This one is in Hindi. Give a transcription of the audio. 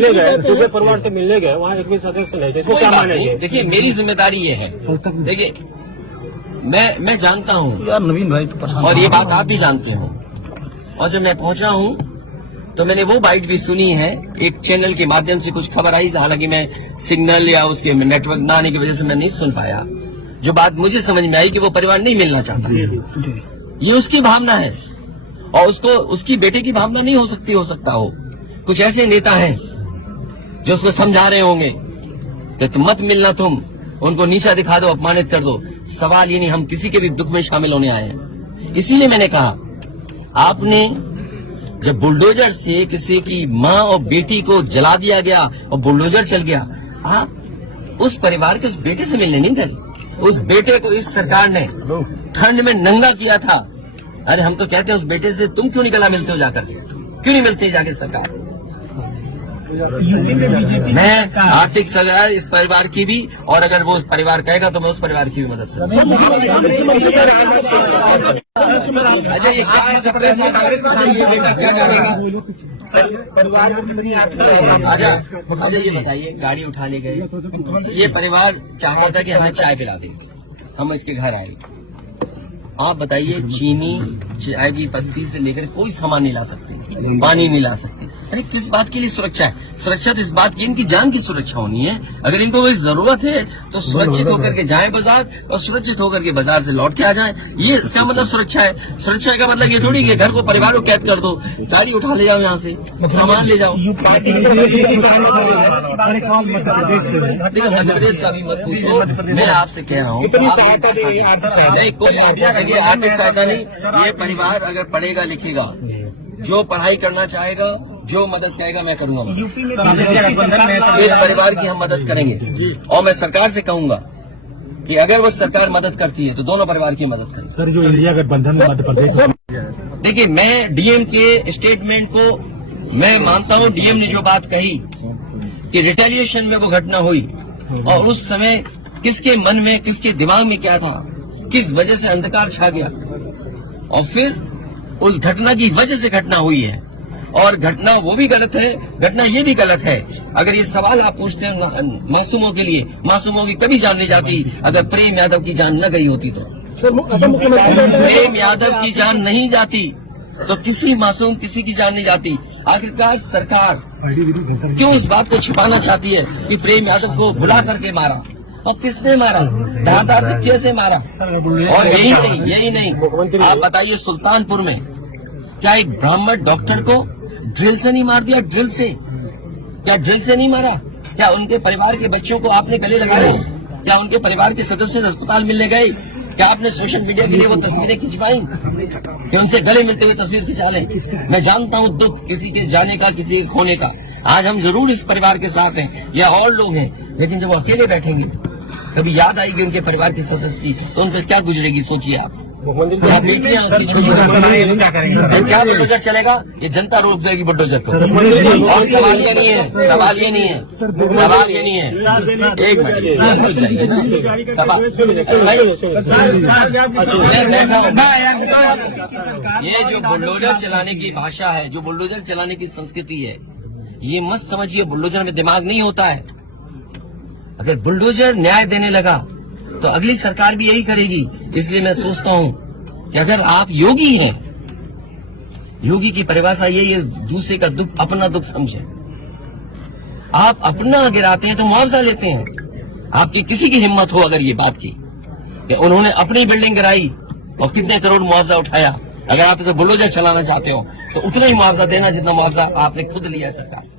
मिलने गए, पूरे परिवार से मिलने गए, वहाँ एक भी सदस्य नहीं, इसको क्या मानेंगे? देखिए मेरी जिम्मेदारी ये है, देखिए मैं जानता हूँ यार नवीन भाई तो और ये बात आप भी जानते हो, और जब मैं पहुंचा हूँ तो मैंने वो बाइट भी सुनी है, एक चैनल के माध्यम से कुछ खबर आई, हालांकि मैं सिग्नल या उसके नेटवर्क न आने की वजह से मैं नहीं सुन पाया। जो बात मुझे समझ में आई कि वो परिवार नहीं मिलना चाहता, ये उसकी भावना है और उसको उसकी बेटे की भावना नहीं हो सकता हो। कुछ ऐसे नेता हैं जो उसको समझा रहे होंगे कि तुम मत मिलना, तुम उनको नीचा दिखा दो, अपमानित कर दो। सवाल ये नहीं, हम किसी के भी दुख में शामिल होने आए हैं। इसीलिए मैंने कहा, आपने जब बुलडोजर से किसी की माँ और बेटी को जला दिया गया और बुलडोजर चल गया, आप उस परिवार के उस बेटे से मिलने नहीं गए। उस बेटे को इस सरकार ने ठंड में नंगा किया था। अरे हम तो कहते हैं उस बेटे से तुम क्यों नहीं गला मिलते हो जाकर, क्यों नहीं मिलते जाके सरकार? मैं आर्थिक सहायता इस परिवार की भी, और अगर वो परिवार कहेगा तो मैं उस परिवार की भी मदद करूंगा। अच्छा ये क्या है, ये बेटा क्या करेगा? अच्छा ये बताइए, गाड़ी उठा ले गए, ये परिवार चाहता था कि हमें चाय पिला दें, हम इसके घर आए। आप बताइए, चीनी चाय की पत्ती से लेकर कोई सामान नहीं ला सकते, पानी नहीं ला सकते। अरे किस बात के लिए सुरक्षा है? सुरक्षा तो इस बात की, इनकी जान की सुरक्षा होनी है। अगर इनको कोई जरूरत है तो सुरक्षित होकर के जाएं बाजार, और सुरक्षित होकर के बाजार से लौट के आ जाएं। ये इसका मतलब सुरक्षा है। सुरक्षा का मतलब ये थोड़ी कि घर को, परिवार को कैद कर दो, गाड़ी उठा ले जाओ, यहाँ से सामान ले जाओ। मध्य प्रदेश का भी मत पूछो, मैं आपसे कह रहा हूँ नहीं, कोई आर्थिक सहायता नहीं। ये परिवार अगर पढ़ेगा लिखेगा, जो पढ़ाई करना चाहेगा, जो मदद कहेगा मैं करूंगा। इस परिवार की हम मदद करेंगे, और मैं सरकार से कहूंगा कि अगर वो सरकार मदद करती है तो दोनों परिवार की मदद करें। सर, जो इंडिया गठबंधन में मध्य प्रदेश, देखिए मैं डीएम के स्टेटमेंट को मैं मानता हूँ। डीएम ने जो बात कही कि रिटेलिएशन में वो घटना हुई, और उस समय किसके मन में, किसके दिमाग में क्या था, किस वजह से अंधकार छा गया, और फिर उस घटना की वजह से घटना हुई है। और घटना वो भी गलत है, घटना ये भी गलत है। अगर ये सवाल आप पूछते हैं मासूमों के लिए, मासूमों की कभी जान नहीं जाती। अगर प्रेम यादव की जान न गई होती तो, प्रेम यादव की जान नहीं जाती तो किसी मासूम, किसी की जान नहीं जाती। आखिरकार सरकार क्यों इस बात को छिपाना चाहती है कि प्रेम यादव को बुला करके मारा, और किसने मारा, धारदार से कैसे मारा? और यही नहीं, आप बताइए, सुल्तानपुर में क्या एक ब्राह्मण डॉक्टर को ड्रिल से नहीं मार दिया? ड्रिल से, क्या ड्रिल से नहीं मारा? क्या उनके परिवार के बच्चों को आपने गले लगाए? क्या उनके परिवार के सदस्य अस्पताल मिलने गए? क्या आपने सोशल मीडिया के लिए वो तस्वीरें खिंचवाई कि उनसे गले मिलते हुए तस्वीर खिंचा लें? मैं जानता हूँ दुख किसी के जाने का, किसी के खोने का। आज हम जरूर इस परिवार के साथ हैं या और लोग हैं, लेकिन जब वो अकेले बैठेंगे, कभी याद आएगी उनके परिवार के सदस्य की, तो उन पर क्या गुजरेगी सोचिए आप। बेटियां उसकी छोटी, क्या बुलडोजर चलेगा? ये जनता रोक देगी बुलडोजर को। और सवाल ये नहीं है, सवाल ये नहीं है, सवाल ये नहीं है। एक मिनट जाइए ना, ये जो बुलडोजर चलाने की भाषा है, जो बुलडोजर चलाने की संस्कृति है, ये मत समझिए बुलडोजर में दिमाग नहीं होता है। अगर बुलडोजर न्याय देने लगा तो अगली सरकार भी यही करेगी। इसलिए मैं सोचता हूं कि अगर आप योगी हैं, योगी की परिभाषा यही है, दूसरे का दुख अपना दुख समझे। आप अपना गिराते हैं तो मुआवजा लेते हैं। आपकी किसी की हिम्मत हो अगर ये बात की कि उन्होंने अपनी बिल्डिंग गिराई और कितने करोड़ मुआवजा उठाया, अगर आप इसे बुलडोजर चलाना चाहते हो तो उतना ही मुआवजा देना जितना मुआवजा आपने खुद लिया सरकार से।